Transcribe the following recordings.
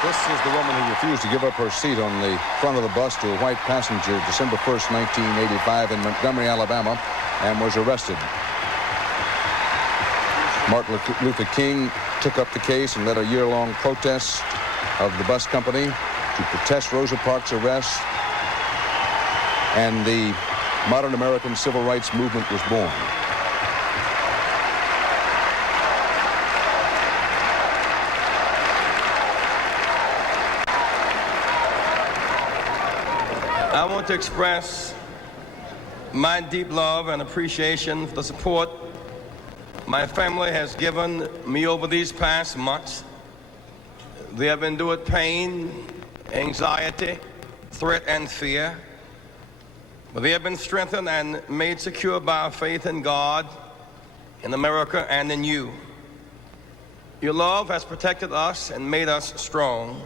This is the woman who refused to give up her seat on the front of the bus to a white passenger December 1st, 1985 in Montgomery, Alabama, and was arrested. Martin Luther King took up the case and led a year-long protest of the bus company to protest Rosa Parks' arrest, and the modern American civil rights movement was born. I want to express my deep love and appreciation for the support my family has given me over these past months. They have endured pain, anxiety, threat, and fear, but they have been strengthened and made secure by our faith in God, in America, and in you. Your love has protected us and made us strong.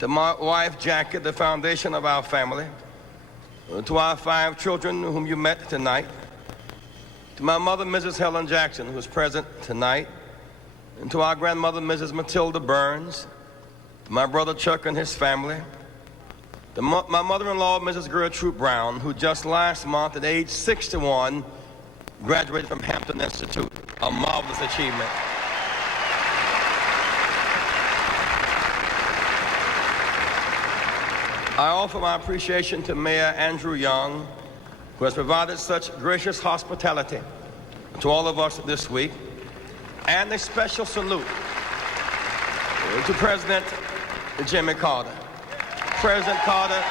To my wife, Jackie, the foundation of our family. To our 5 children whom you met tonight. To my mother, Mrs. Helen Jackson, who is present tonight. And to our grandmother, Mrs. Matilda Burns. To my brother, Chuck, and his family. To my mother-in-law, Mrs. Gertrude Brown, who just last month, at age 61, graduated from Hampton Institute. A marvelous achievement. I offer my appreciation to Mayor Andrew Young, who has provided such gracious hospitality to all of us this week, and a special salute to President Jimmy Carter. President Carter,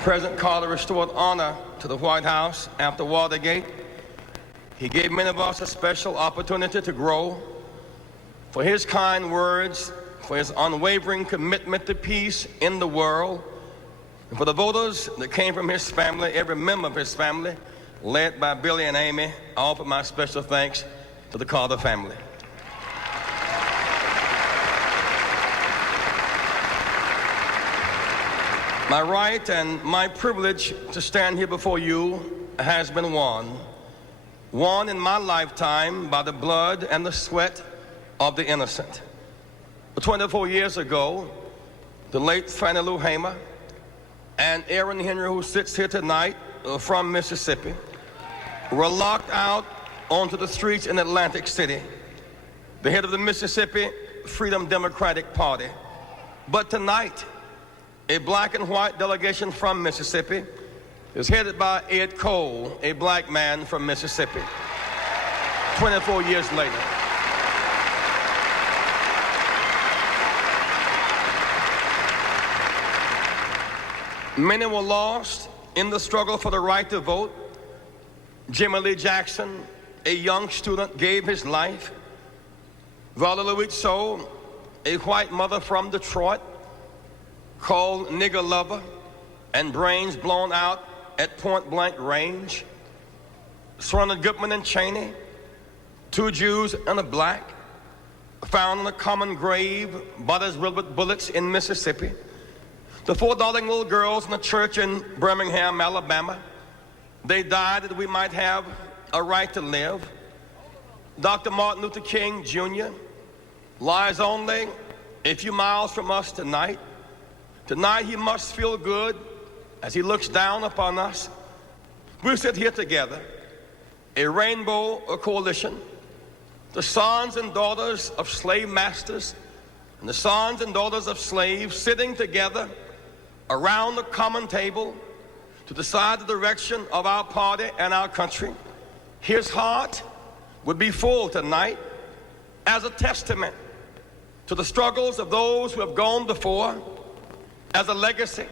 President Carter restored honor to the White House after Watergate. He gave many of us a special opportunity to grow. For his kind words, for his unwavering commitment to peace in the world, and for the voters that came from his family, every member of his family, led by Billy and Amy, I offer my special thanks to the Carter family. My right and my privilege to stand here before you has been won in my lifetime by the blood and the sweat of the innocent. 24 years ago, the late Fannie Lou Hamer and Aaron Henry, who sits here tonight from Mississippi, were locked out onto the streets in Atlantic City, the head of the Mississippi Freedom Democratic Party. But tonight, a black and white delegation from Mississippi is headed by Ed Cole, a black man from Mississippi, 24 years later. Many were lost in the struggle for the right to vote. Jimmy Lee Jackson, a young student, gave his life. Vala Luizzo, a white mother from Detroit, called nigger lover and brains blown out at point-blank range. Surrounded Goodman and Cheney, 2 Jews and a black, found in a common grave, bodies riddled with bullets in Mississippi. The 4 darling little girls in a church in Birmingham, Alabama, they died that we might have a right to live. Dr. Martin Luther King Jr. lies only a few miles from us tonight. Tonight he must feel good as he looks down upon us. We sit here together, a rainbow coalition, the sons and daughters of slave masters and the sons and daughters of slaves sitting together around the common table to decide the direction of our party and our country. His heart would be full tonight as a testament to the struggles of those who have gone before, as a legacy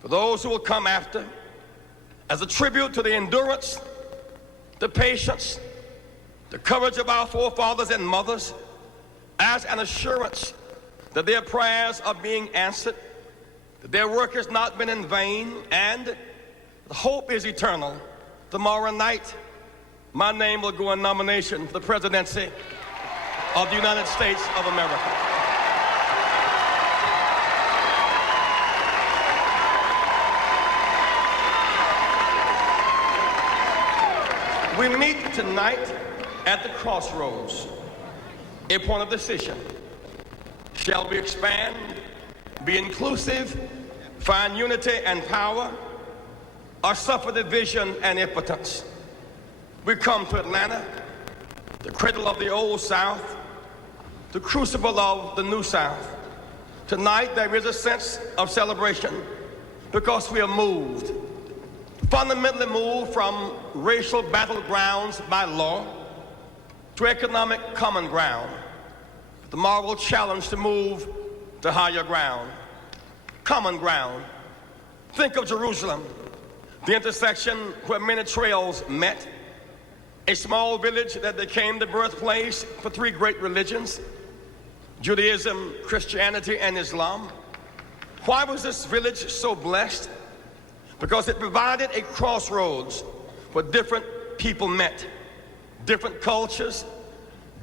for those who will come after, as a tribute to the endurance, the patience, the courage of our forefathers and mothers, as an assurance that their prayers are being answered, that their work has not been in vain, and the hope is eternal tomorrow night, my name will go in nomination for the presidency of the United States of America. We meet tonight at the crossroads, a point of decision. Shall we expand, be inclusive, find unity and power, or suffer division and impotence? We come to Atlanta, the cradle of the old South, the crucible of the new South. Tonight there is a sense of celebration because we are moved, fundamentally moved from racial battlegrounds by law to economic common ground. The moral challenge to move to higher ground, common ground. Think of Jerusalem, the intersection where many trails met, a small village that became the birthplace for three great religions, Judaism, Christianity, and Islam. Why was this village so blessed? Because it provided a crossroads where different people met, different cultures,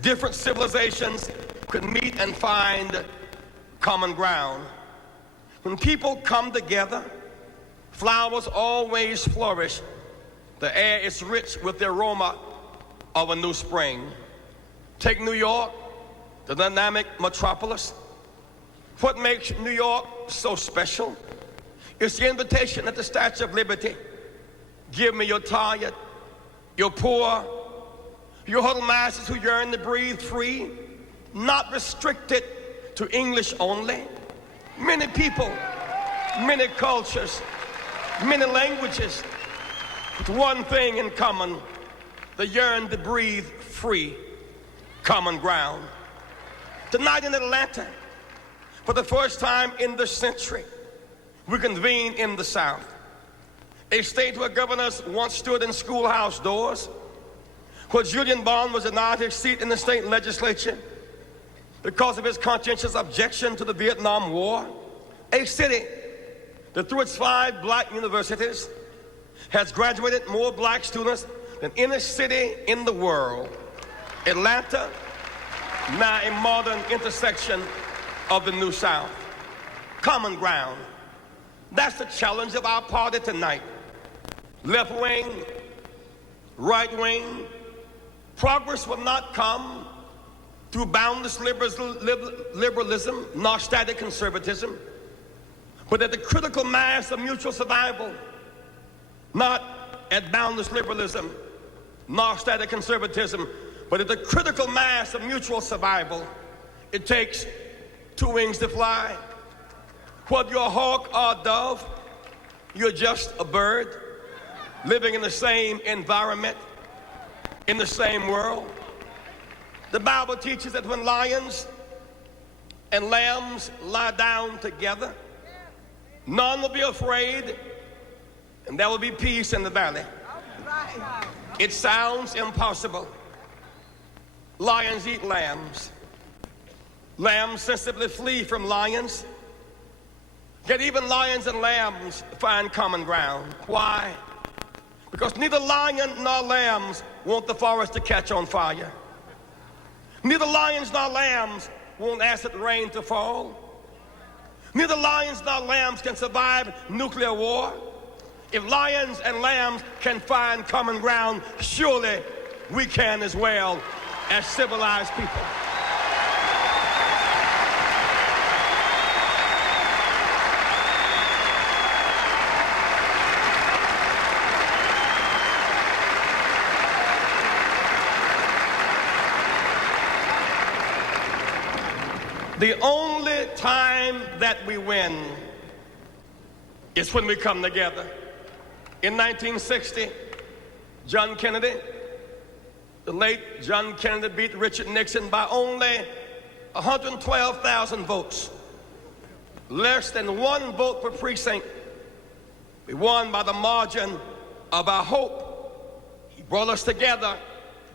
different civilizations could meet and find common ground. When people come together, flowers always flourish. The air is rich with the aroma of a new spring. Take New York, the dynamic metropolis. What makes New York so special is the invitation at the Statue of Liberty. Give me your tired, your poor, your huddled masses who yearn to breathe free, not restricted to English only. Many people, many cultures, many languages, with one thing in common: they yearn to breathe free, common ground. Tonight in Atlanta, for the first time in this century, we convene in the South, a state where governors once stood in schoolhouse doors, where Julian Bond was denied his seat in the state legislature because of his conscientious objection to the Vietnam War, a city that through its 5 black universities has graduated more black students than any city in the world. Atlanta, now a modern intersection of the New South. Common ground. That's the challenge of our party tonight. Left wing, right wing. Progress will not come through boundless liberalism, nor static conservatism, but at the critical mass of mutual survival, not at boundless liberalism, nor static conservatism, but at the critical mass of mutual survival. It takes 2 wings to fly. Whether you're a hawk or a dove, you're just a bird living in the same environment, in the same world. The Bible teaches that when lions and lambs lie down together, none will be afraid, and there will be peace in the valley. It sounds impossible. Lions eat lambs. Lambs sensibly flee from lions. Yet even lions and lambs find common ground. Why? Because neither lion nor lambs want the forest to catch on fire. Neither lions nor lambs want acid rain to fall. Neither lions nor lambs can survive nuclear war. If lions and lambs can find common ground, surely we can as well as civilized people. The only time that we win is when we come together. In 1960, John Kennedy, the late John Kennedy, beat Richard Nixon by only 112,000 votes. Less than 1 vote per precinct. We won by the margin of our hope. He brought us together.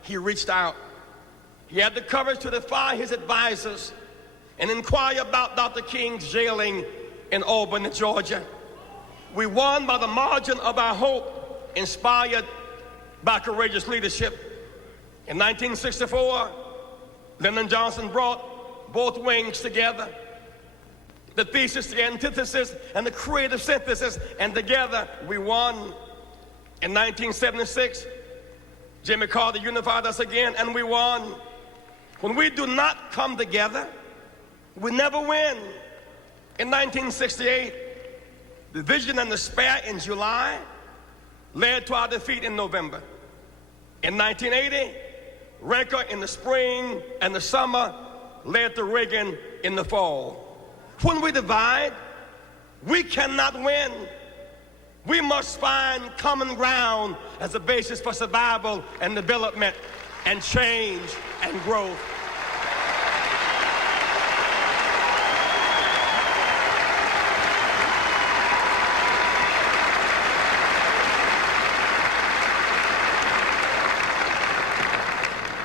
He reached out. He had the courage to defy his advisors and inquire about Dr. King's jailing in Albany, Georgia. We won by the margin of our hope, inspired by courageous leadership. In 1964, Lyndon Johnson brought both wings together, the thesis, the antithesis, and the creative synthesis, and together we won. In 1976, Jimmy Carter unified us again, and we won. When we do not come together, we never win. In 1968, the division and despair in July led to our defeat in November. In 1980, rancor in the spring and the summer led to Reagan in the fall. When we divide, we cannot win. We must find common ground as a basis for survival and development and change and growth.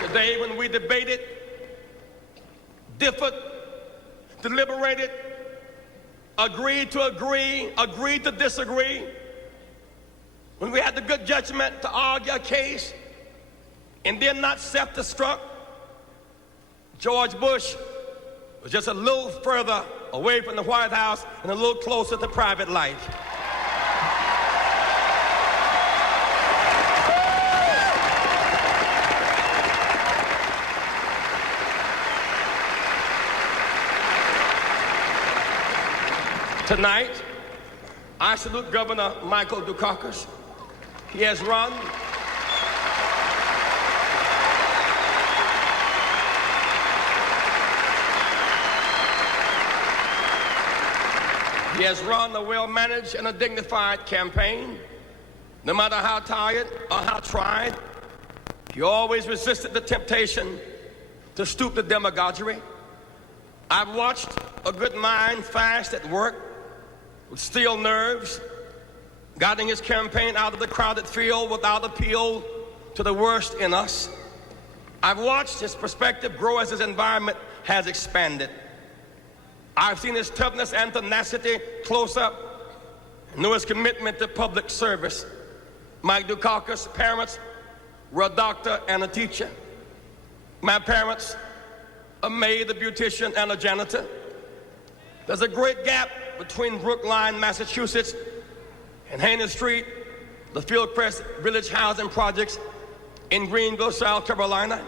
Today, when we debated, differed, deliberated, agreed to agree, agreed to disagree, when we had the good judgment to argue a case and then not self-destruct, George Bush was just a little further away from the White House and a little closer to private life. Tonight, I salute Governor Michael Dukakis. He has run a well-managed and a dignified campaign. No matter how tired or how tried, he always resisted the temptation to stoop to demagoguery. I've watched a good mind fast at work with steel nerves, guiding his campaign out of the crowded field without appeal to the worst in us. I've watched his perspective grow as his environment has expanded. I've seen his toughness and tenacity close up, and knew his commitment to public service. Mike Dukakis' parents were a doctor and a teacher. My parents, a maid, a beautician, and a janitor. There's a great gap between Brookline, Massachusetts, and Haney Street, the Fieldcrest Village housing projects in Greenville, South Carolina.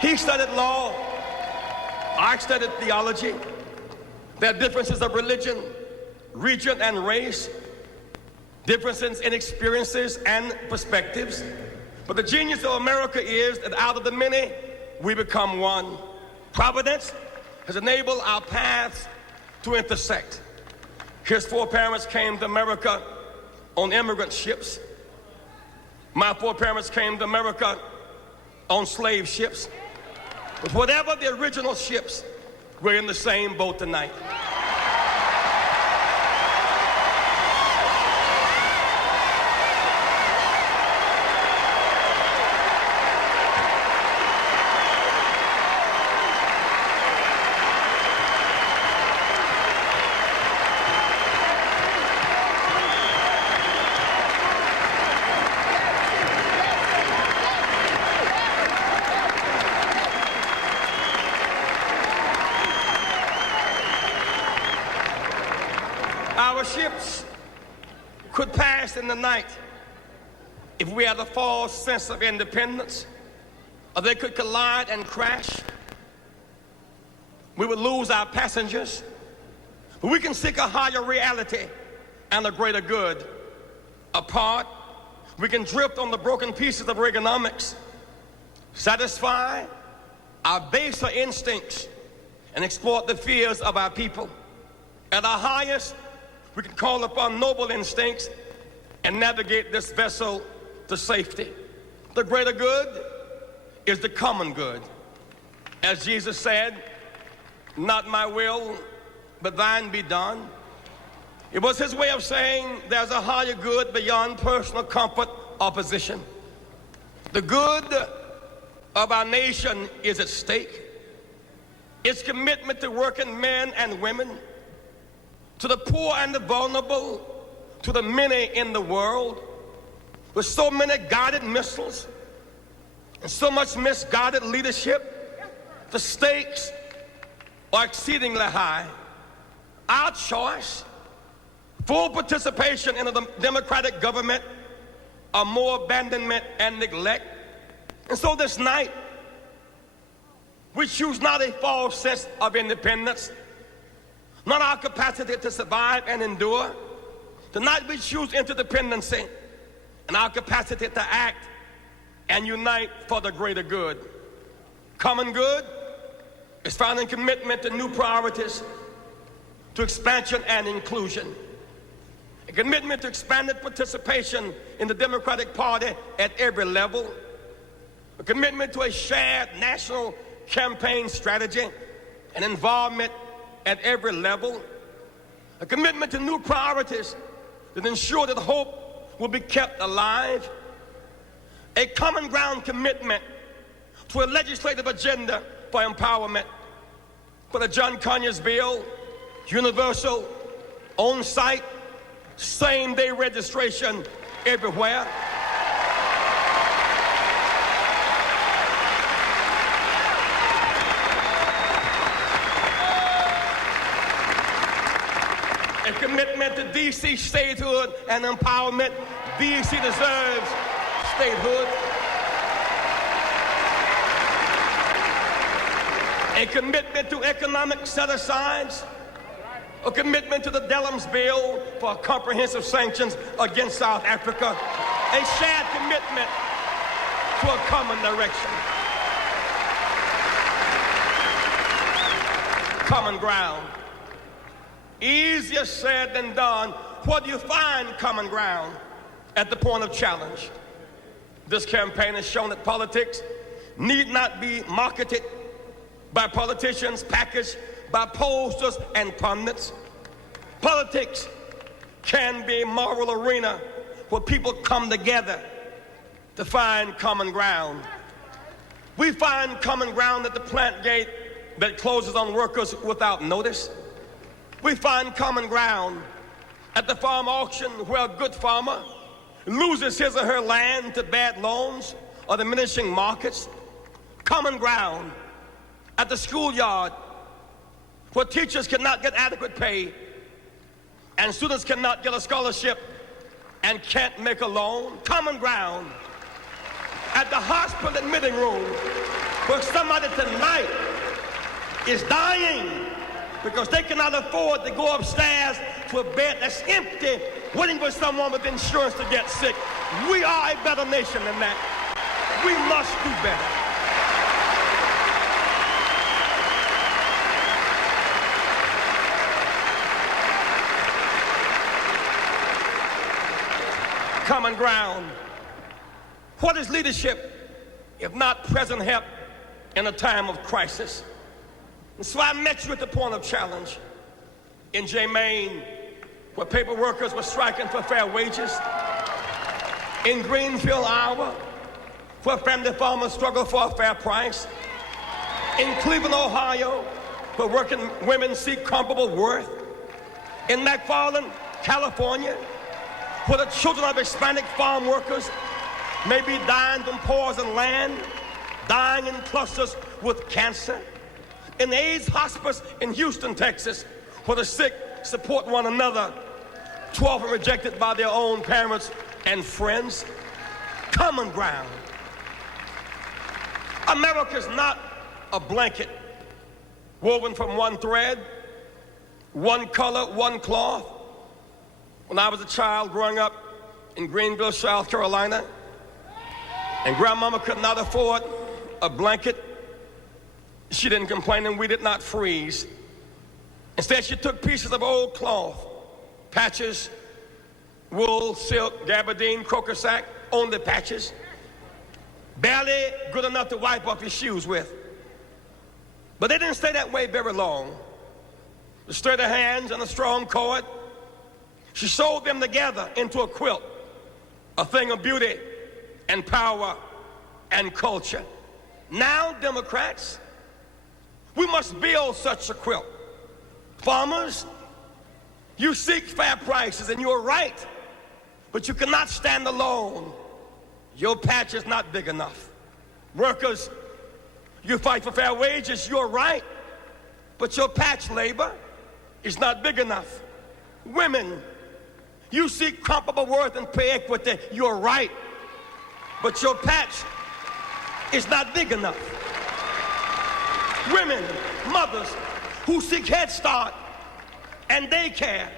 He studied law. I studied theology. There are differences of religion, region, and race, differences in experiences and perspectives. But the genius of America is that out of the many, we become one. Providence has enabled our paths to intersect. His foreparents came to America on immigrant ships. My foreparents came to America on slave ships. But whatever the original ships, we're in the same boat tonight. Our ships could pass in the night if we had a false sense of independence, or they could collide and crash. We would lose our passengers. But we can seek a higher reality and a greater good. Apart, we can drift on the broken pieces of Reaganomics, satisfy our baser instincts, and exploit the fears of our people. At our highest, we can call upon noble instincts and navigate this vessel to safety. The greater good is the common good. As Jesus said, "Not my will, but thine be done." It was his way of saying there's a higher good beyond personal comfort or position. The good of our nation is at stake. Its commitment to working men and women, to the poor and the vulnerable, to the many in the world. with so many guided missiles and so much misguided leadership, the stakes are exceedingly high. Our choice, full participation in a democratic government, or more abandonment and neglect. And so this night, we choose not a false sense of independence, not our capacity to survive and endure. Tonight we choose interdependency and our capacity to act and unite for the greater good. Common good is found in commitment to new priorities, to expansion and inclusion. A commitment to expanded participation in the Democratic Party at every level. A commitment to a shared national campaign strategy and involvement at every level. A commitment to new priorities that ensure that hope will be kept alive. A common ground commitment to a legislative agenda for empowerment, for the John Conyers bill, universal, on-site, same-day registration everywhere. A commitment to D.C. statehood and empowerment. D.C. deserves statehood. A commitment to economic set-asides. A commitment to the Dellums bill for comprehensive sanctions against South Africa. A shared commitment to a common direction. Common ground. Easier said than done. Where do you find common ground? At the point of challenge. This campaign has shown that politics need not be marketed by politicians, packaged by posters and pundits. Politics can be a moral arena where people come together to find common ground. We find common ground at the plant gate that closes on workers without notice. We find common ground at the farm auction where a good farmer loses his or her land to bad loans or diminishing markets. Common ground at the schoolyard where teachers cannot get adequate pay and students cannot get a scholarship and can't make a loan. Common ground at the hospital admitting room where somebody tonight is dying because they cannot afford to go upstairs to a bed that's empty, waiting for someone with insurance to get sick. We are a better nation than that. We must do better. Common ground. What is leadership if not present help in a time of crisis? And so I met you at the point of challenge in Maine, where paper workers were striking for fair wages. In Greenfield, Iowa, where family farmers struggle for a fair price. In Cleveland, Ohio, where working women seek comparable worth. In McFarland, California, where the children of Hispanic farm workers may be dying from poison land, dying in clusters with cancer. In the AIDS hospice in Houston, Texas, where the sick support one another, too often rejected by their own parents and friends. Common ground. America's not a blanket woven from one thread, one color, one cloth. When I was a child growing up in Greenville, South Carolina, and grandmama could not afford a blanket, she didn't complain and we did not freeze. Instead, she took pieces of old cloth, patches, wool, silk, gabardine, croquet sack, only patches, barely good enough to wipe off your shoes with. But they didn't stay that way very long. The sturdy hands and the strong cord, she sewed them together into a quilt, a thing of beauty and power and culture. Now, Democrats, we must build such a quilt. Farmers, you seek fair prices and you're right, but you cannot stand alone. Your patch is not big enough. Workers, you fight for fair wages, you're right, but your patch, labor, is not big enough. Women, you seek comparable worth and pay equity, you're right, but your patch is not big enough. Women, mothers who seek Head Start and daycare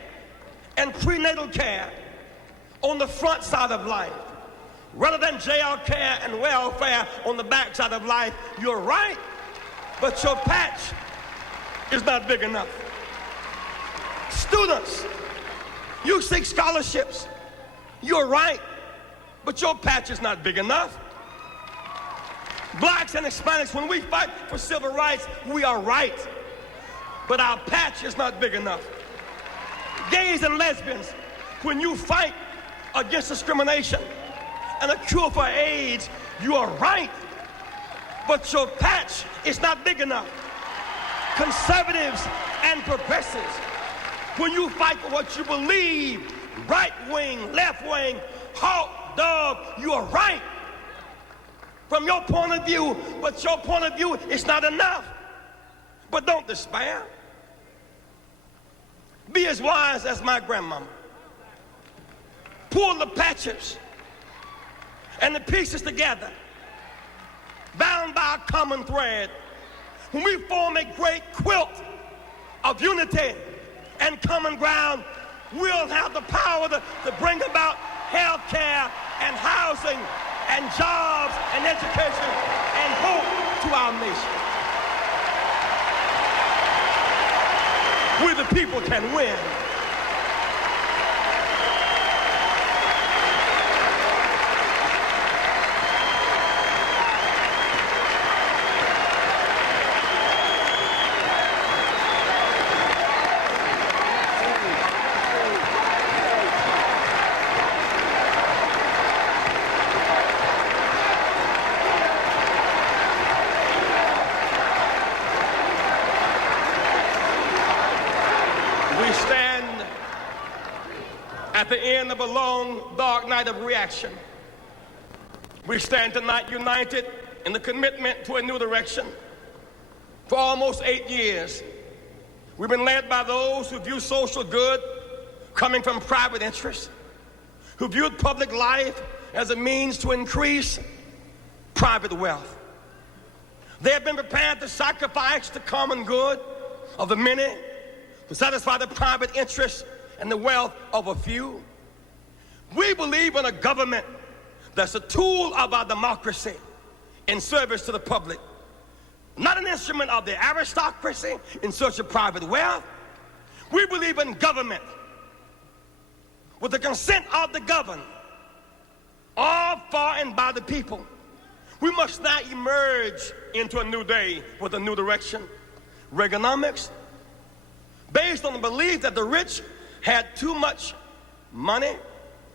and prenatal care on the front side of life, rather than jail care and welfare on the back side of life, you're right, but your patch is not big enough. Students, you seek scholarships, you're right, but your patch is not big enough. Blacks and Hispanics, when we fight for civil rights, we are right, but our patch is not big enough. Gays and lesbians, when you fight against discrimination and a cure for AIDS, you are right, but your patch is not big enough. Conservatives and progressives, when you fight for what you believe, right wing, left wing, hawk, dove, you are right from your point of view, but your point of view is not enough. But don't despair. Be as wise as my grandmama. Pull the patches and the pieces together, bound by a common thread. When we form a great quilt of unity and common ground, we'll have the power to bring about health care and housing and jobs and education and hope to our nation. We the people can win. At the end of a long, dark night of reaction, we stand tonight united in the commitment to a new direction. For almost 8 years, we've been led by those who view social good coming from private interests, who viewed public life as a means to increase private wealth. They have been prepared to sacrifice the common good of the many to satisfy the private interests and the wealth of a few. We believe in a government that's a tool of our democracy in service to the public, not an instrument of the aristocracy in search of private wealth. We believe in government with the consent of the governed, all for and by the people. We must now emerge into a new day with a new direction. Reaganomics, based on the belief that the rich had too much money,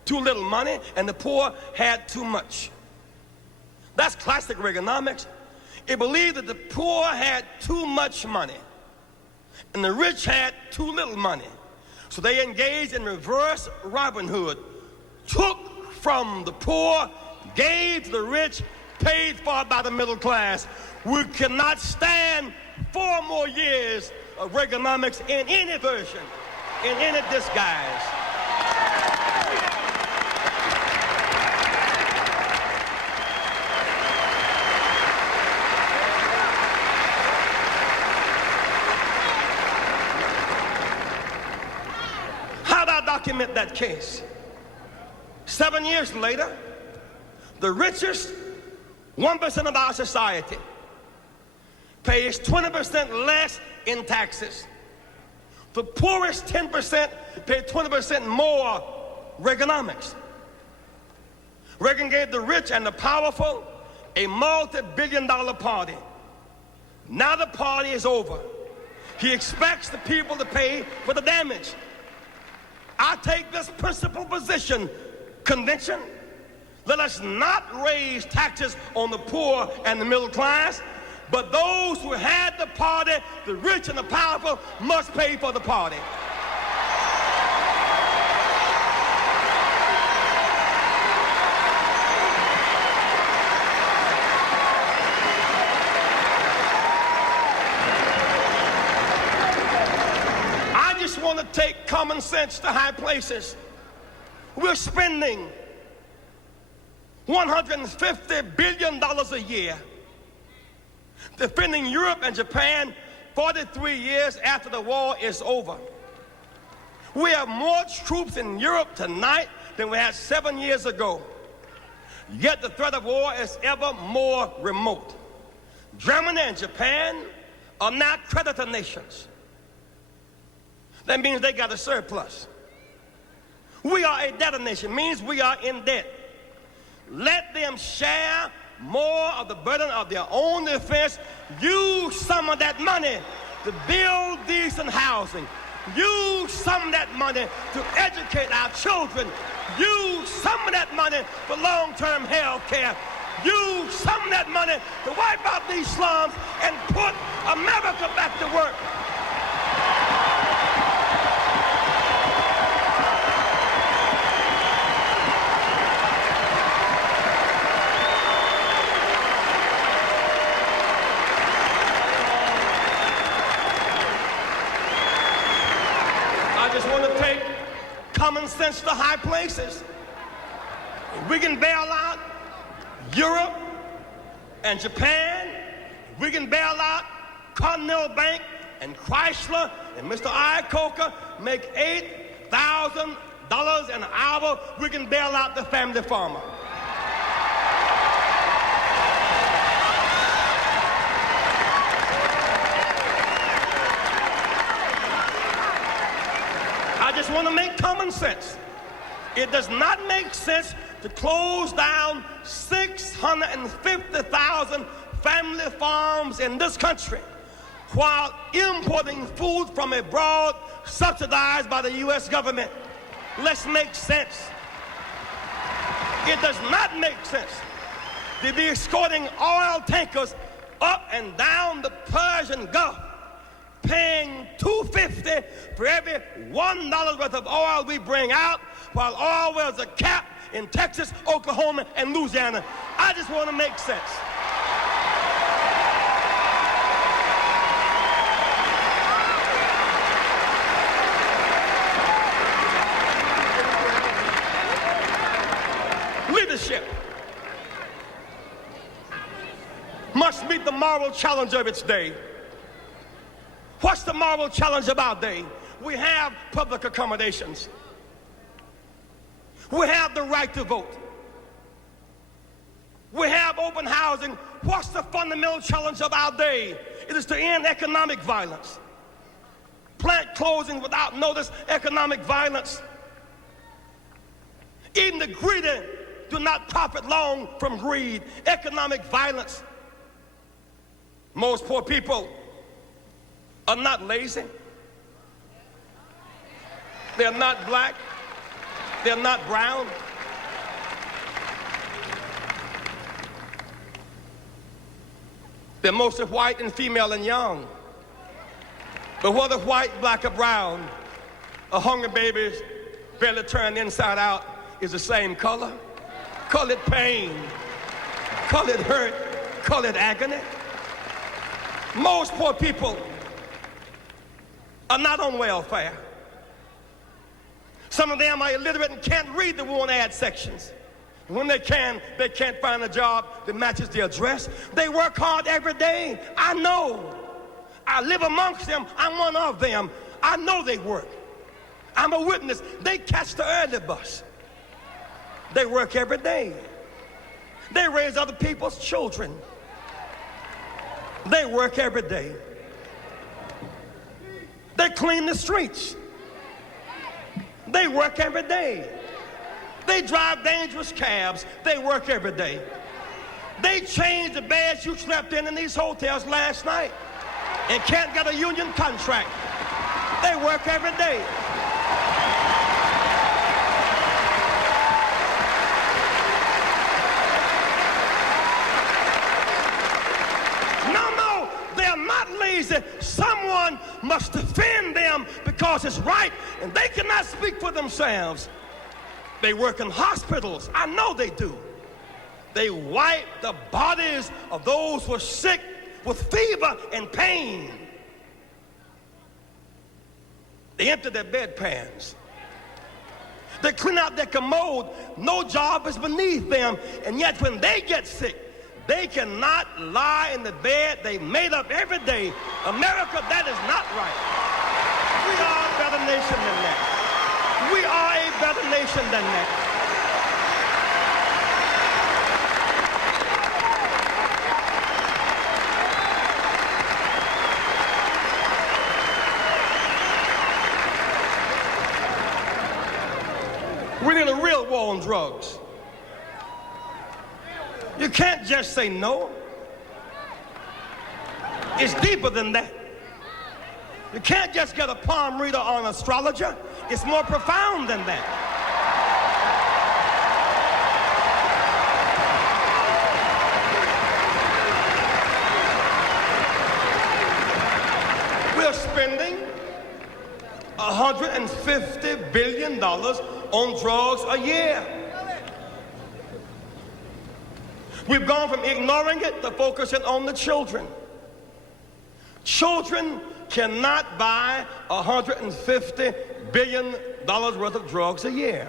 too little money, and the poor had too much. That's classic Reaganomics. It believed that the poor had too much money and the rich had too little money. So they engaged in reverse Robin Hood, took from the poor, gave to the rich, paid for by the middle class. We cannot stand 4 more years of Reaganomics in any version, in any disguise. How do I document that case? 7 years later, the richest 1% of our society pays 20% less in taxes. The poorest 10% pay 20% more. Reaganomics. Reagan gave the rich and the powerful a multi-billion-dollar party. Now the party is over. He expects the people to pay for the damage. I take this principled position, convention. Let us not raise taxes on the poor and the middle class, but those who had the party, the rich and the powerful, must pay for the party. take common sense to high places. We're spending $150 billion a year defending Europe and Japan 43 years after the war is over. We have more troops in Europe tonight than we had 7 years ago. Yet the threat of war is ever more remote. Germany and Japan are now creditor nations. That means they got a surplus. We are a debtor nation, means we are in debt. Let them share more of the burden of their own defense. Use some of that money to build decent housing. Use some of that money to educate our children. Use some of that money for long-term health care. Use some of that money to wipe out these slums and put America back to work. I just want to take common sense to high places. We can bail out Europe and Japan. We can bail out Continental Bank and Chrysler, and Mr. Iacocca make $8,000 an hour. We can bail out the family farmer. I just want to make common sense. It does not make sense to close down 650,000 family farms in this country while importing food from abroad subsidized by the U.S. government. Let's make sense. It does not make sense to be escorting oil tankers up and down the Persian Gulf, paying $2.50 for every $1 worth of oil we bring out, while oil wells are capped in Texas, Oklahoma, and Louisiana. I just want to make sense. Leadership must meet the moral challenge of its day. What's the moral challenge of our day? We have public accommodations. We have the right to vote. We have open housing. What's the fundamental challenge of our day? It is to end economic violence. Plant closing without notice, economic violence. Even the greedy do not profit long from greed, economic violence. Most poor people are not lazy. They're not black. They're not brown. They're mostly white and female and young. But whether white, black, or brown, a hungry baby's barely turned inside out is the same color. Call it pain. Call it hurt. Call it agony. Most poor people are not on welfare. Some of them are illiterate and can't read the want ad sections. And when they can't find a job that matches their dress. They work hard every day. I know. I live amongst them. I'm one of them. I know they work. I'm a witness. They catch the early bus. They work every day. They raise other people's children. They work every day. They clean the streets. They work every day. They drive dangerous cabs. They work every day. They change the beds you slept in these hotels last night and can't get a union contract. They work every day. No, they're not lazy. Someone must defend them because it's right, and they cannot speak for themselves. They work in hospitals. I know they do. They wipe the bodies of those who are sick with fever and pain. They empty their bedpans. They clean out their commode. No job is beneath them. And yet when they get sick, they cannot lie in the bed they made up every day. America, that is not right. We are a better nation than that. We are a better nation than that. We need a real war on drugs. You can't just say no. It's deeper than that. You can't just get a palm reader or an astrologer. It's more profound than that. We're spending $150 billion on drugs a year. We've gone from ignoring it to focusing on the children. Children cannot buy $150 billion worth of drugs a year.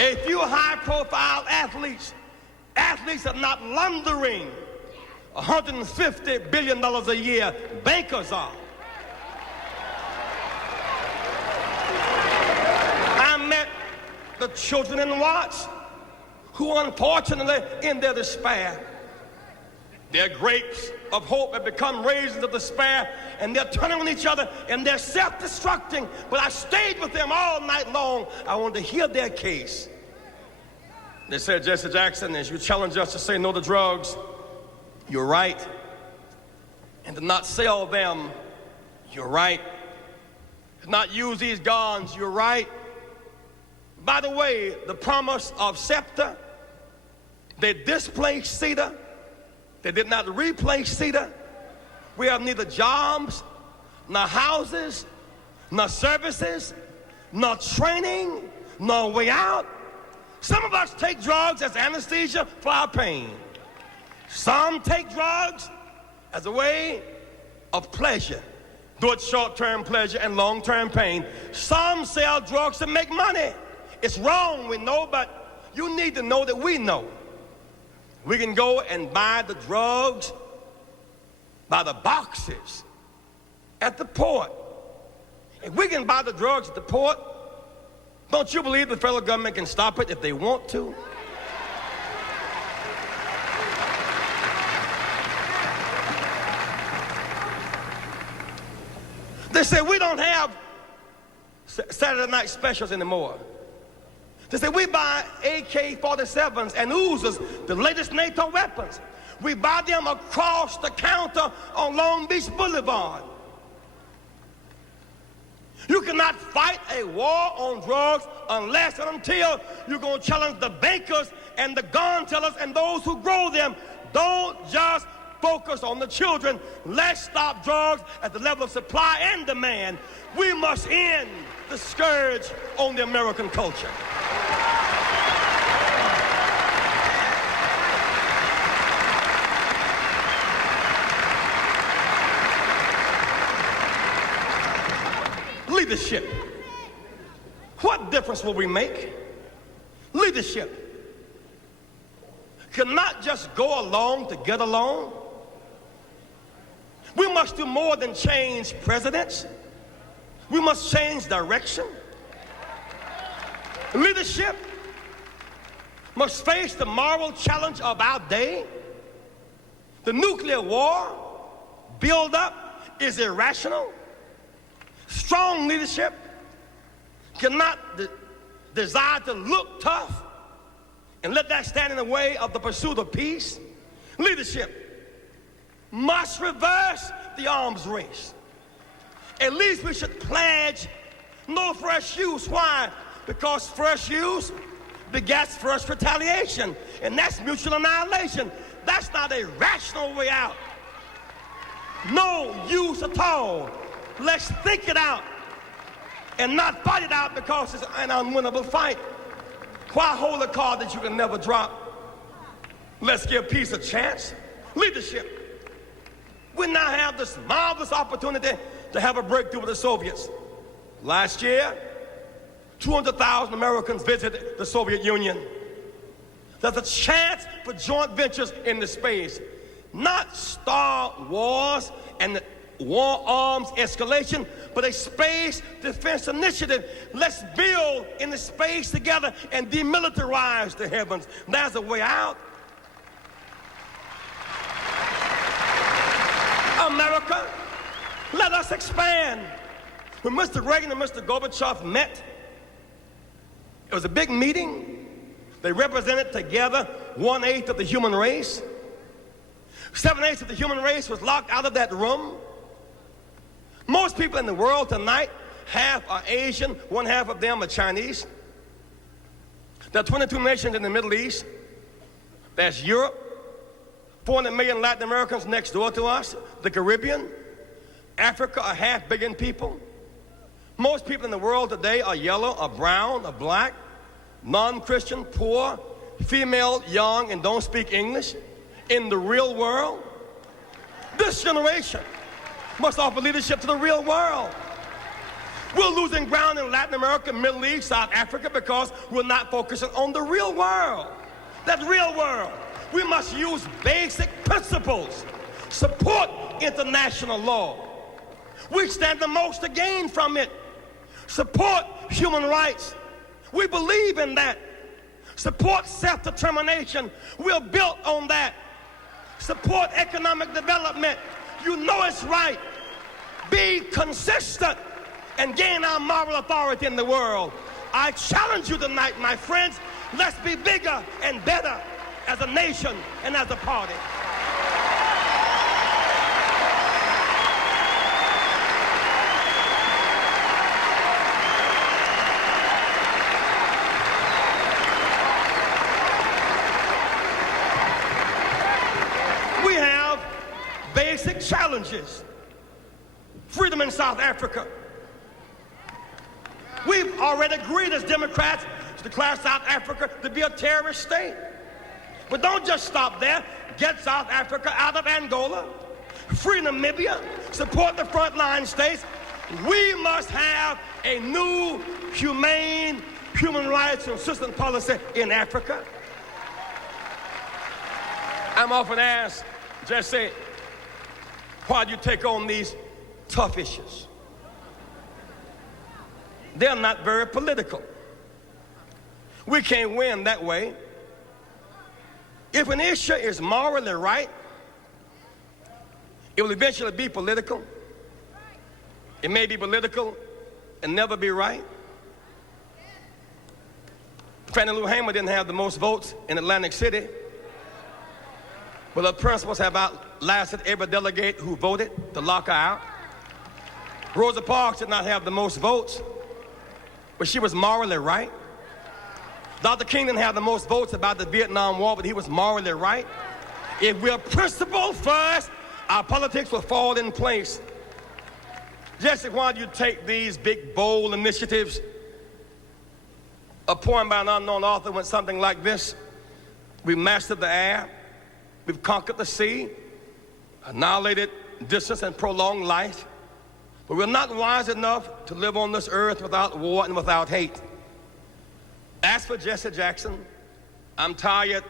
A few high-profile athletes are not laundering $150 billion a year. Bankers are. I met the children in Watts who unfortunately, in their despair, their grapes of hope have become raisins of despair, and they're turning on each other and they're self-destructing. But I stayed with them all night long. I wanted to hear their case. They said, Jesse Jackson, as you challenge us to say no to drugs, you're right. And to not sell them, you're right. To not use these guns, you're right. By the way, the promise of SEPTA, they displaced CETA. They did not replace CETA. We have neither jobs, nor houses, nor services, nor training, nor way out. Some of us take drugs as anesthesia for our pain. Some take drugs as a way of pleasure, though it's short-term pleasure and long-term pain. Some sell drugs to make money. It's wrong, we know, but you need to know that we know. We can go and buy the drugs by the boxes at the port. If we can buy the drugs at the port, don't you believe the federal government can stop it if they want to? They say we don't have Saturday night specials anymore. They say we buy AK-47s and Uzas, the latest NATO weapons. We buy them across the counter on Long Beach Boulevard. You cannot fight a war on drugs unless and until you're going to challenge the bankers and the gun tellers and those who grow them. Don't just focus on the children. Let's stop drugs at the level of supply and demand. We must end the scourge on the American culture. Leadership. What difference will we make? Leadership cannot just go along to get along. We must do more than change presidents. We must change direction. Leadership must face the moral challenge of our day. The nuclear war build-up is irrational. Strong leadership cannot desire to look tough and let that stand in the way of the pursuit of peace. Leadership must reverse the arms race. At least we should pledge no fresh use. Why? Because fresh use begets fresh retaliation, and that's mutual annihilation. That's not a rational way out. No use at all. Let's think it out and not fight it out because it's an unwinnable fight. Why hold a card that you can never drop? Let's give peace a chance. Leadership. We now have this marvelous opportunity to have a breakthrough with the Soviets. Last year, 200,000 Americans visited the Soviet Union. There's a chance for joint ventures in the space, not Star Wars and the war arms escalation, but a space defense initiative. Let's build in the space together and demilitarize the heavens. There's a way out. America, let us expand. When Mr. Reagan and Mr. Gorbachev met, it was a big meeting. They represented together 1/8 of the human race. 7/8 of the human race was locked out of that room. Most people in the world tonight, half are Asian, 1/2 of them are Chinese. There are 22 nations in the Middle East. There's Europe, 400 million Latin Americans next door to us, the Caribbean, Africa, 500 million people. Most people in the world today are yellow, or brown, or black, non-Christian, poor, female, young, and don't speak English. In the real world, this generation must offer leadership to the real world. We're losing ground in Latin America, Middle East, South Africa because we're not focusing on the real world. That real world. We must use basic principles, support international law. We stand the most to gain from it. Support human rights. We believe in that. Support self-determination. We're built on that. Support economic development. You know it's right. Be consistent and gain our moral authority in the world. I challenge you tonight, my friends. Let's be bigger and better as a nation and as a party. We have basic challenges. Freedom in South Africa. We've already agreed as Democrats to declare South Africa to be a terrorist state. But don't just stop there. Get South Africa out of Angola. Free Namibia. Support the frontline states. We must have a new, humane, human rights consistent policy in Africa. I'm often asked, Jesse, why do you take on these tough issues? They're not very political. We can't win that way. If an issue is morally right, it will eventually be political. It may be political and never be right. Fannie Lou Hamer didn't have the most votes in Atlantic City, but her principles have outlasted every delegate who voted to lock her out. Rosa Parks did not have the most votes, but she was morally right. Dr. King didn't have the most votes about the Vietnam War, but he was morally right. If we're principled first, our politics will fall in place. Jesse, why do you take these big, bold initiatives? A poem by an unknown author went something like this: we've mastered the air, we've conquered the sea, annihilated distance and prolonged life, but we're not wise enough to live on this earth without war and without hate. As for Jesse Jackson, I'm tired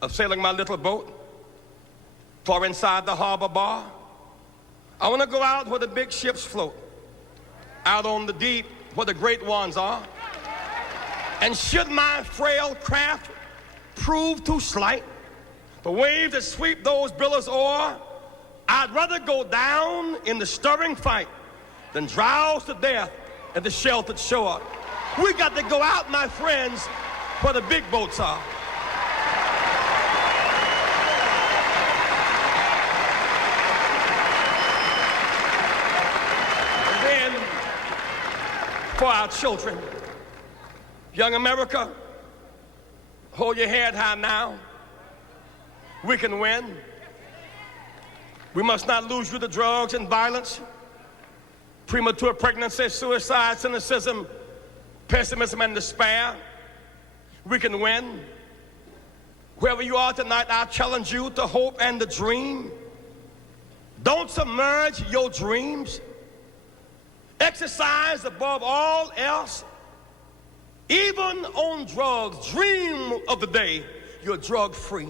of sailing my little boat far inside the harbor bar. I want to go out where the big ships float, out on the deep where the great ones are. And should my frail craft prove too slight, the waves that sweep those billows o'er, I'd rather go down in the stirring fight than drowse to death at the sheltered shore. We got to go out, my friends, where the big boats are. And then, for our children, young America, hold your head high now. We can win. We must not lose you to drugs and violence, premature pregnancy, suicide, cynicism, pessimism, and despair. We can win. Wherever you are tonight, I challenge you to hope and to dream. Don't submerge your dreams Exercise above all else. Even on drugs, dream of the day you're drug-free.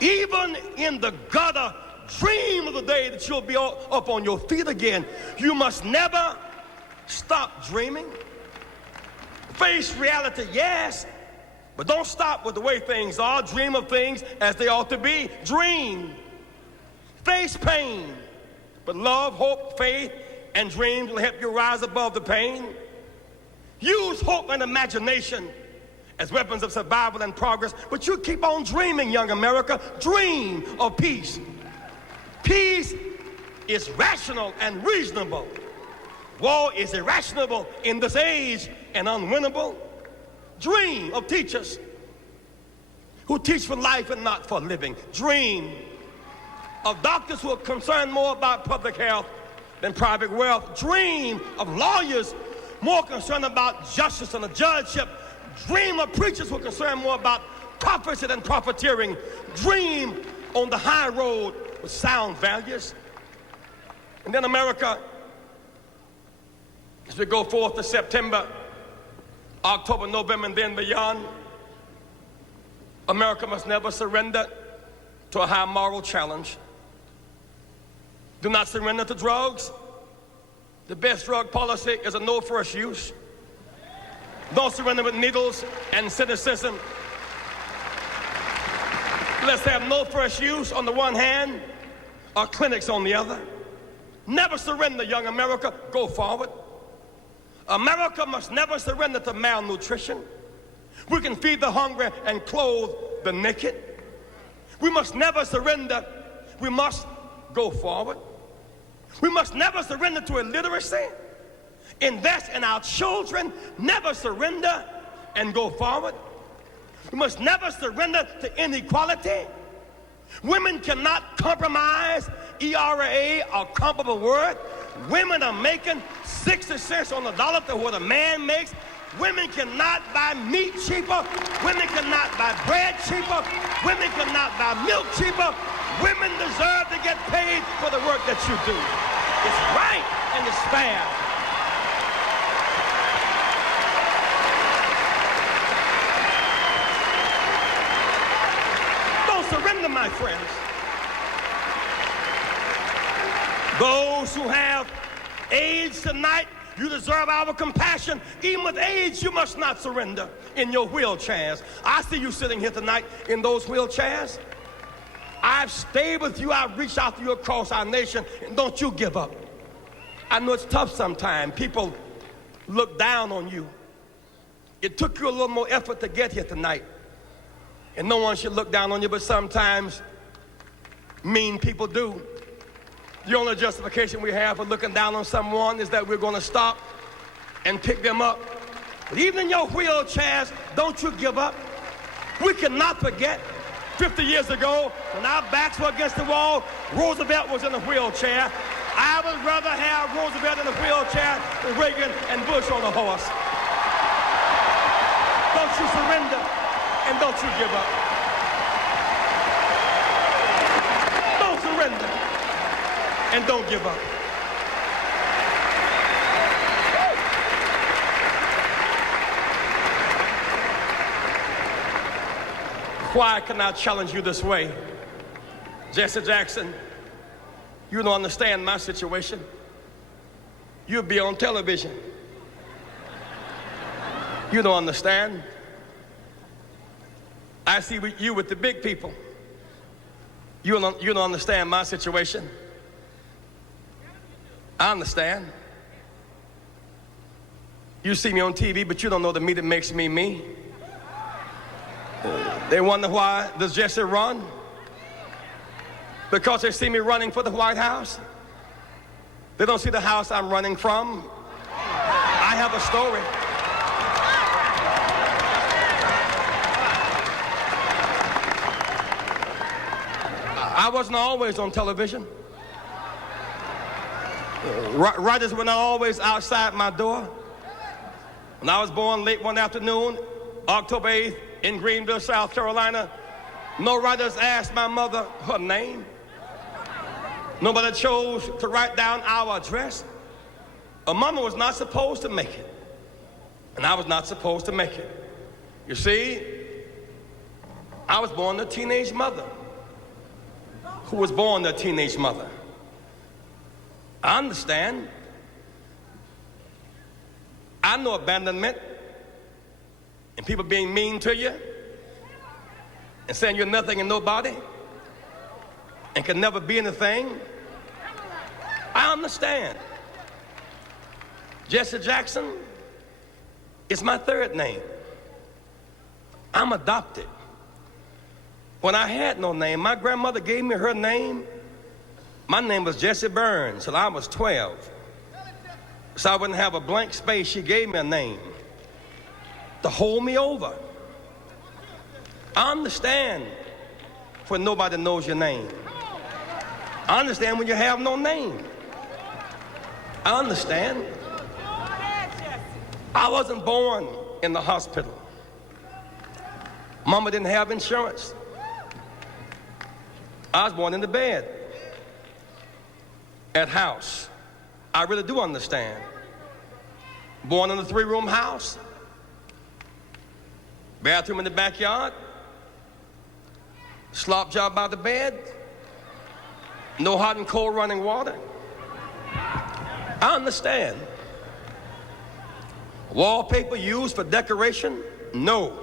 Even in the gutter, dream of the day that you'll be up on your feet again. You must never stop dreaming. Face reality, yes, but don't stop with the way things are. Dream of things as they ought to be. Dream. Face pain, but love, hope, faith, and dreams will help you rise above the pain. Use hope and imagination as weapons of survival and progress, but you keep on dreaming, young America. Dream of peace. Peace is rational and reasonable. War is irrational in this age and unwinnable. Dream of teachers who teach for life and not for living. Dream of doctors who are concerned more about public health than private wealth. Dream of lawyers more concerned about justice and the judgeship. Dream of preachers who are concerned more about prophecy than profiteering. Dream on the high road with sound values. And then America, as we go forth to September, October, November, and then beyond, America must never surrender to a high moral challenge. Do not surrender to drugs. The best drug policy is a no first use. Don't surrender with needles and cynicism. Let's have no first use on the one hand, or clinics on the other. Never surrender, young America. Go forward. America must never surrender to malnutrition. We can feed the hungry and clothe the naked. We must never surrender. We must go forward. We must never surrender to illiteracy. Invest in our children. Never surrender and go forward. We must never surrender to inequality. Women cannot compromise ERA or comparable worth. Women are making 60 cents on the dollar to what a man makes. Women cannot buy meat cheaper. Women cannot buy bread cheaper. Women cannot buy milk cheaper. Women deserve to get paid for the work that you do. It's right and it's fair. Don't surrender, my friends. Those who have AIDS tonight, you deserve our compassion. Even with AIDS, you must not surrender in your wheelchairs. I see you sitting here tonight in those wheelchairs. I've stayed with you. I've reached out to you across our nation. And don't you give up. I know it's tough sometimes. People look down on you. It took you a little more effort to get here tonight. And no one should look down on you, but sometimes mean people do. The only justification we have for looking down on someone is that we're going to stop and pick them up. But even in your wheelchairs, don't you give up. We cannot forget 50 years ago when our backs were against the wall, Roosevelt was in a wheelchair. I would rather have Roosevelt in a wheelchair than Reagan and Bush on a horse. Don't you surrender and don't you give up. Don't surrender and don't give up. Why can I challenge you this way? Jesse Jackson, you don't understand my situation. You'll be on television. You don't understand. I see you with the big people. You don't understand my situation. I understand. You see me on TV, but you don't know the me that makes me me. They wonder why does Jesse run? Because they see me running for the White House. They don't see the house I'm running from. I have a story. I wasn't always on television. Writers were not always outside my door. When I was born late one afternoon, October 8th, in Greenville, South Carolina, no writers asked my mother her name. Nobody chose to write down our address. A mama was not supposed to make it, and I was not supposed to make it. You see, I was born to a teenage mother who was born to a teenage mother. I understand. I know abandonment and people being mean to you and saying you're nothing and nobody and can never be anything. I understand. Jesse Jackson is my third name. I'm adopted. When I had no name, my grandmother gave me her name. My name was Jesse Burns till I was 12. So I wouldn't have a blank space. She gave me a name to hold me over. I understand when nobody knows your name. I understand when you have no name. I understand. I wasn't born in the hospital. Mama didn't have insurance. I was born in the bed at house. I really do understand. Born in a 3-room house, bathroom in the backyard, slop job by the bed, no hot and cold running water. I understand. Wallpaper used for decoration? No,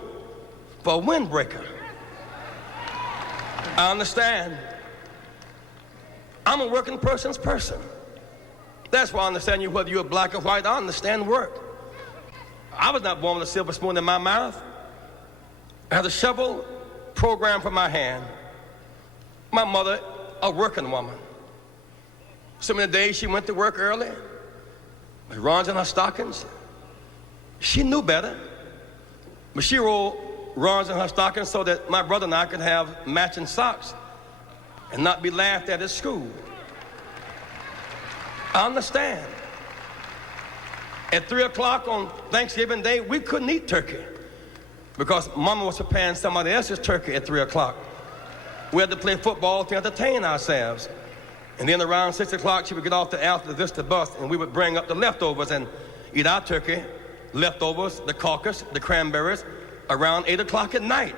for a windbreaker. I understand. I'm a working person's person. That's why I understand you, whether you're black or white. I understand work. I was not born with a silver spoon in my mouth. I had a shovel programmed for my hand. My mother, a working woman. So many days she went to work early, with runs in her stockings. She knew better, but she rolled runs in her stockings so that my brother and I could have matching socks and not be laughed at school. I understand. At 3 o'clock on Thanksgiving Day, we couldn't eat turkey because Mama was preparing somebody else's turkey at 3 o'clock. We had to play football to entertain ourselves. And then around 6 o'clock, she would get off the Alta Vista bus, and we would bring up the leftovers and eat our turkey, leftovers, the caucus, the cranberries, around 8 o'clock at night.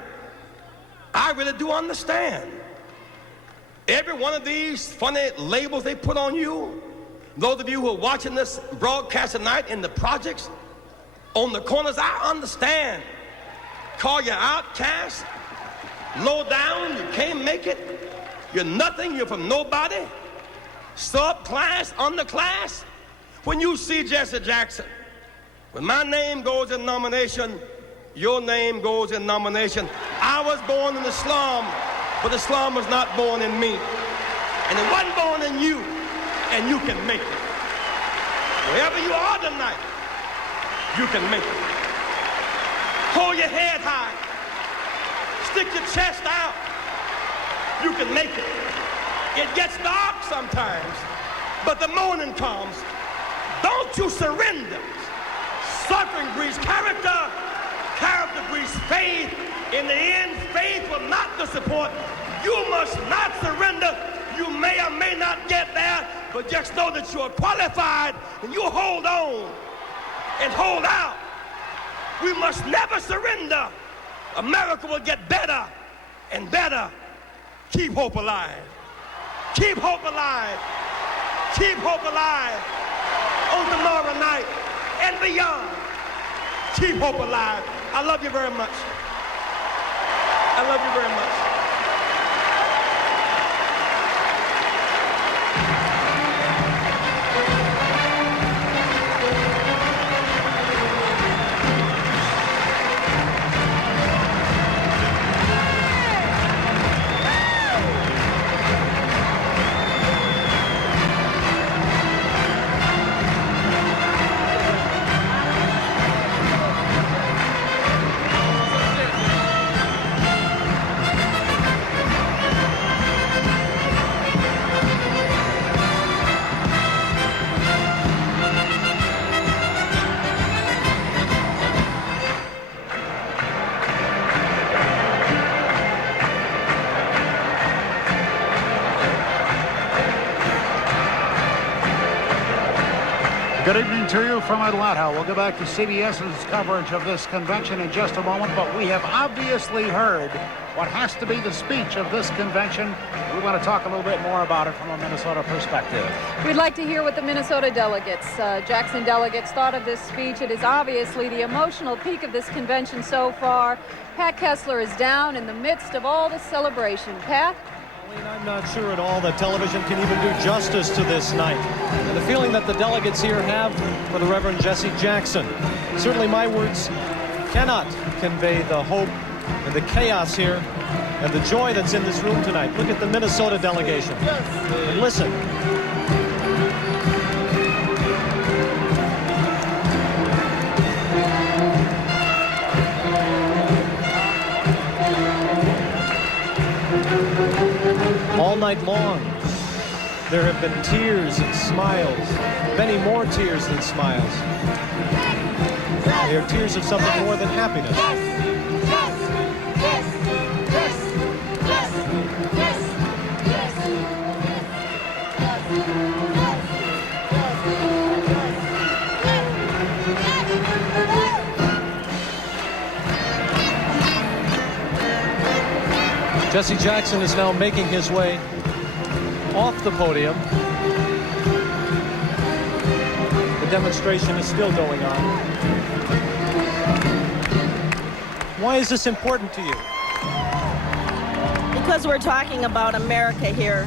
I really do understand. Every one of these funny labels they put on you, those of you who are watching this broadcast tonight in the projects, on the corners, I understand. Call you outcast, low down, you can't make it, you're nothing, you're from nobody, subclass, underclass. When you see Jesse Jackson, when my name goes in nomination, your name goes in nomination. I was born in the slum, but the slum was not born in me. And it wasn't born in you, and you can make it. Wherever you are tonight, you can make it. Hold your head high. Stick your chest out. You can make it. It gets dark sometimes, but the morning comes. Don't you surrender. Suffering breeds character. Character breeds faith. In the end, faith will not disappoint. You must not surrender. You may or may not get there, but just know that you are qualified and you hold on and hold out. We must never surrender. America will get better and better. Keep hope alive. Keep hope alive. Keep hope alive on tomorrow night and beyond. Keep hope alive. I love you very much. I love you very much. Good evening to you from Atlanta. We'll go back to CBS's coverage of this convention in just a moment, but we have obviously heard what has to be the speech of this convention. We want to talk a little bit more about it from a Minnesota perspective. We'd like to hear what the Minnesota delegates, Jackson delegates, thought of this speech. It is obviously the emotional peak of this convention so far. Pat Kessler is down in the midst of all the celebration. Pat? I'm not sure at all that television can even do justice to this night. And the feeling that the delegates here have for the Reverend Jesse Jackson. Certainly my words cannot convey the hope and the chaos here and the joy that's in this room tonight. Look at the Minnesota delegation. And listen. All night long, there have been tears and smiles, many more tears than smiles. They are tears of something more than happiness. Jesse Jackson is now making his way off the podium. The demonstration is still going on. Why is this important to you? Because we're talking about America here.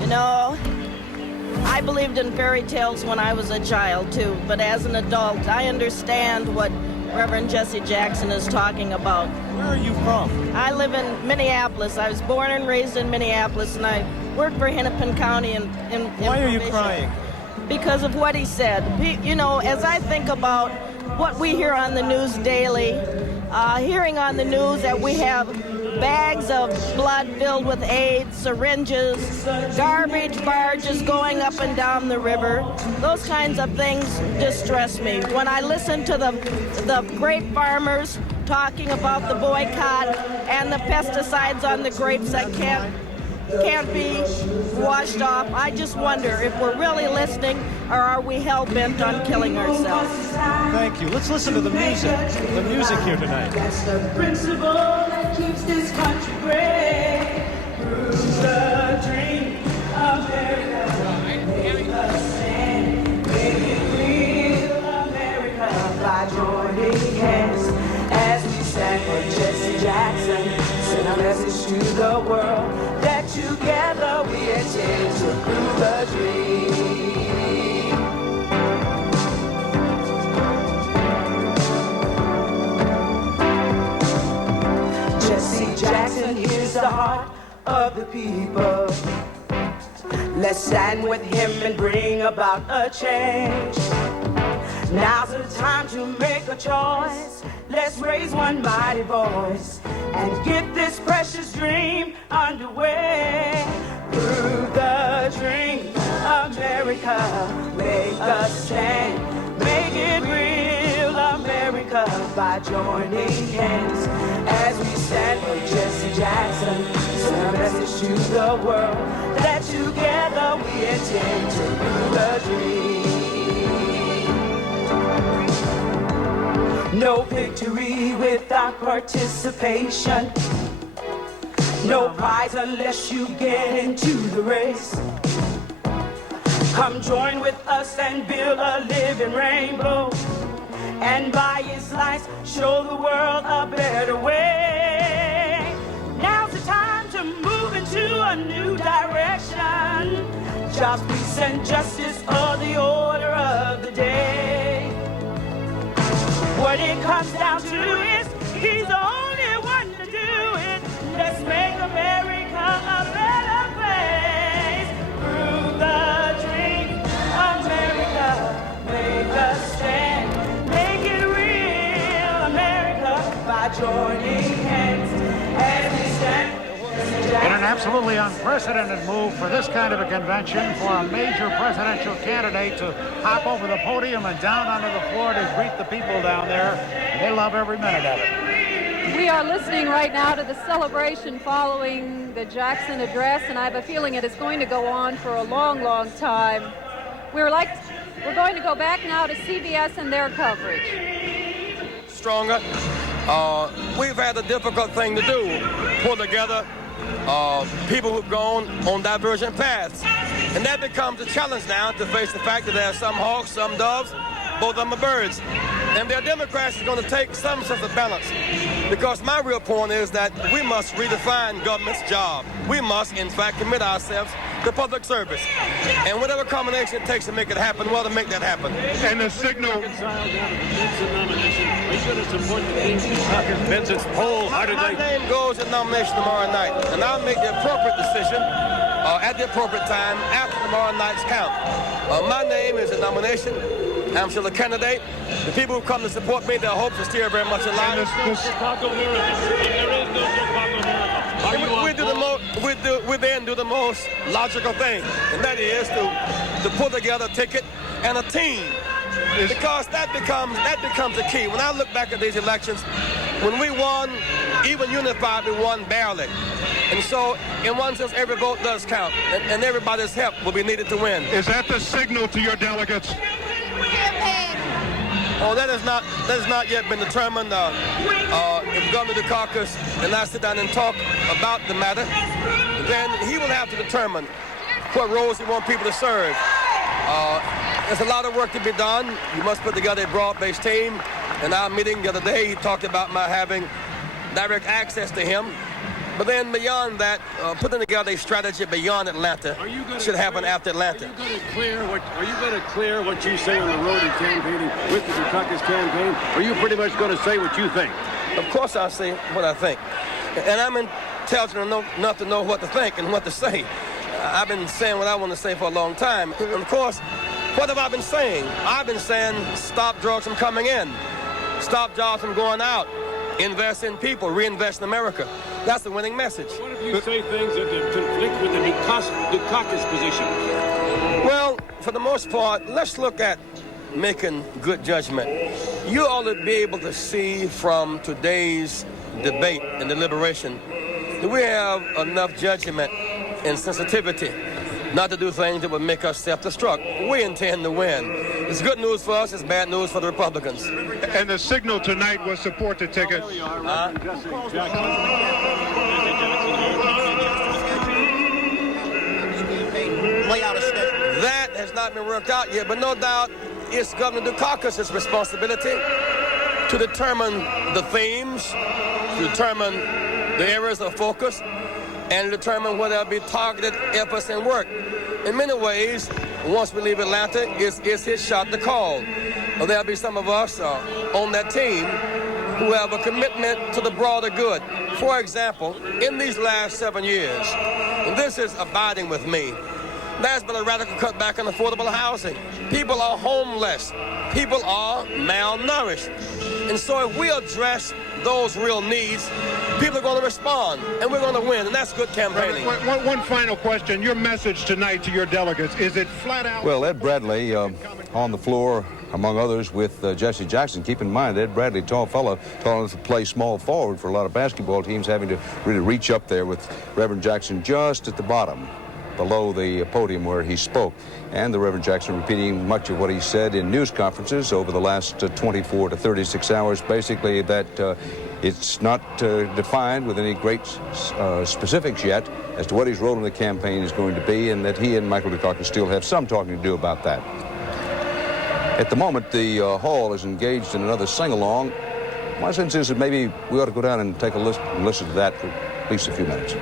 You know, I believed in fairy tales when I was a child too, but as an adult, I understand what Reverend Jesse Jackson is talking about. Where are you from? I live in Minneapolis. I was born and raised in Minneapolis, and I work for Hennepin County in Why are you crying? Because of what he said. You know, as I think about what we hear on the news daily, hearing on the news that we have bags of blood filled with AIDS, syringes, garbage barges going up and down the river. Those kinds of things distress me. When I listen to the grape farmers talking about the boycott and the pesticides on the grapes that can't be washed off, I just wonder if we're really listening or are we hell-bent on killing ourselves. Thank you. Let's listen to the music here tonight. That's the principle that keeps this country great. Proves the dream of America. Make us stand, make it real America by joining hands as we stand for Jesse Jackson. Send a message to the world that together we intend to prove the dream. Jesse Jackson is the heart of the people. Let's stand with him and bring about a change. Now's the time to make a choice. Let's raise one mighty voice and get this precious dream underway. Prove the dream, America. Make us stand, make it real, America, by joining hands as we stand for Jesse Jackson. Send a message to the world that together we intend to prove the dream. No victory without participation. No prize unless you get into the race. Come join with us and build a living rainbow. And by his lights, show the world a better way. Now's the time to move into a new direction. Jobs, peace, and justice are the order of the day. What it comes down to is he's the only one to do it. Let's make America a better place. Prove the dream, America. Make us stand, make it real, America, by joining hands as we stand. In an absolutely unprecedented move for this kind of a convention, for a major presidential candidate to hop over the podium and down onto the floor to greet the people down there, and they love every minute of it. We are listening right now to the celebration following the Jackson address, and I have a feeling it is going to go on for a long, long time. We're like We're going to go back now to CBS and their coverage. Stronger. We've had a difficult thing to do, pull together people who've gone on divergent paths. And that becomes a challenge now to face the fact that there are some hawks, some doves, both of them are birds. And their Democrats are going to take some sense of balance. Because my real point is that we must redefine government's job. We must, in fact, commit ourselves to public service. And whatever combination it takes to make it happen, well, to make that happen. And the signal. Are you going to support the Vincent's poll? My name goes in nomination tomorrow night, and I'll make the appropriate decision at the appropriate time after tomorrow night's count. My name is in nomination. I'm still a candidate. The people who come to support me, their hopes are still very much alive. We then do the most logical thing, and that is to put together a ticket and a team. Because that becomes the key. When I look back at these elections, when we won, even unified, we won barely. And so, in one sense, every vote does count, and everybody's help will be needed to win. Is that the signal to your delegates? Oh, that has not yet been determined. If Governor Dukakis and I sit down and talk about the matter, then he will have to determine what roles he wants people to serve. There's a lot of work to be done. You must put together a broad-based team. In our meeting the other day, he talked about my having direct access to him. But then beyond that, putting together a strategy beyond Atlanta should happen after Atlanta. Are you going to clear what you say on the road in campaigning with the Dukakis campaign? Or are you pretty much going to say what you think? Of course I'll say what I think. And I'm intelligent enough to know what to think and what to say. I've been saying what I want to say for a long time. And of course, what have I been saying? I've been saying stop drugs from coming in, stop jobs from going out, invest in people, reinvest in America. That's the winning message. What if you say things that conflict with the Dukakis position? Well, for the most part, let's look at making good judgment. You ought to be able to see from today's debate and deliberation that we have enough judgment and sensitivity not to do things that would make us self-destruct. We intend to win. It's good news for us, it's bad news for the Republicans. And the signal tonight was support the ticket. That has not been worked out yet, but no doubt it's Governor Dukakis' responsibility to determine the themes, to determine the areas of focus, and determine where there'll be targeted efforts and work. In many ways, once we leave Atlanta, it's his shot to call. There'll be some of us on that team who have a commitment to the broader good. For example, in these last 7 years, and this is abiding with me, there's been a radical cutback in affordable housing. People are homeless. People are malnourished. And so if we address those real needs, people are going to respond, and we're going to win, and that's good campaigning. One final question. Your message tonight to your delegates, is it flat out? Well, Ed Bradley on the floor, among others, with Jesse Jackson. Keep in mind, Ed Bradley, tall fellow, tall enough to play small forward for a lot of basketball teams, having to really reach up there with Reverend Jackson just at the bottom, below the podium where he spoke. And the Reverend Jackson repeating much of what he said in news conferences over the last 24 to 36 hours, basically that it's not defined with any great specifics yet as to what his role in the campaign is going to be, and that he and Michael Dukakis still have some talking to do about that. At the moment, the hall is engaged in another sing-along. My sense is that maybe we ought to go down and take a listen to that for at least a few minutes.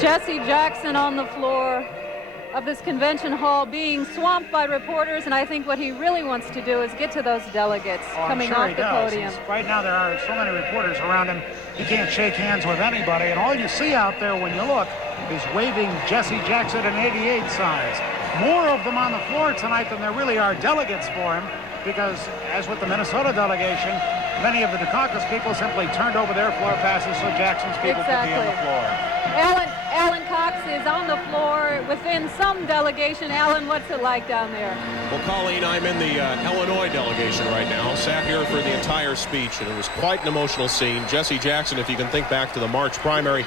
Jesse Jackson on the floor of this convention hall being swamped by reporters, and I think what he really wants to do is get to those delegates coming off the podium. Right now there are so many reporters around him, he can't shake hands with anybody, and all you see out there when you look is waving Jesse Jackson and 88 signs. More of them on the floor tonight than there really are delegates for him, because as with the Minnesota delegation, many of the Dukakis people simply turned over their floor passes so Jackson's people could be on the floor. Alan Cox is on the floor within some delegation. Alan, what's it like down there? Well, Colleen, I'm in the Illinois delegation right now. Sat here for the entire speech, and it was quite an emotional scene. Jesse Jackson, if you can think back to the March primary,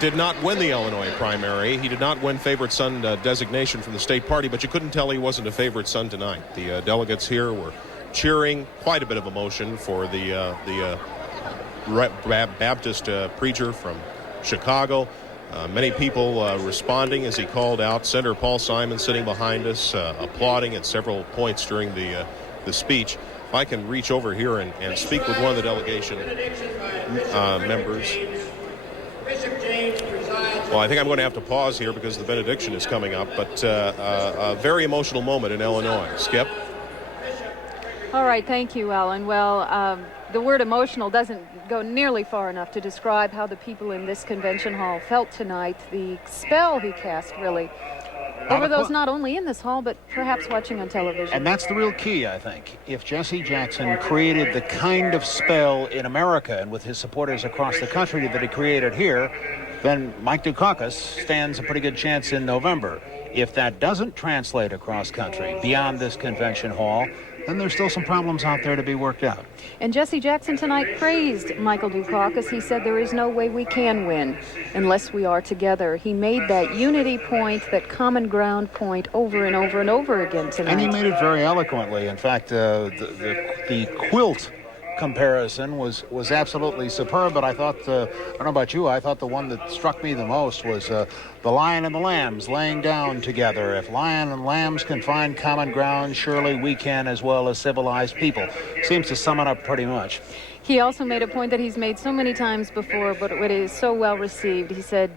did not win the Illinois primary. He did not win favorite son designation from the state party, but you couldn't tell he wasn't a favorite son tonight. The delegates here were cheering, quite a bit of emotion for the Baptist preacher from Chicago. Many people responding as he called out. Senator Paul Simon sitting behind us, applauding at several points during the speech. If I can reach over here and speak with one of the delegation members. Well, I think I'm going to have to pause here because the benediction is coming up, but a very emotional moment in Illinois. Skip? All right, thank you, Alan. Well, the word emotional doesn't go nearly far enough to describe how the people in this convention hall felt tonight. The spell he cast, really, over those not only in this hall, but perhaps watching on television. And that's the real key, I think. If Jesse Jackson created the kind of spell in America and with his supporters across the country that he created here, then Mike Dukakis stands a pretty good chance in November. If that doesn't translate across country beyond this convention hall, then there's still some problems out there to be worked out. And Jesse Jackson tonight praised Michael Dukakis. He said there is no way we can win unless we are together. He made that unity point, that common ground point over and over and over again tonight. And he made it very eloquently. In fact, the quilt comparison was absolutely superb, but I thought, I don't know about you, I thought the one that struck me the most was the lion and the lambs laying down together. If lion and lambs can find common ground, surely we can as well as civilized people. Seems to sum it up pretty much. He also made a point that he's made so many times before, but it is so well received. He said,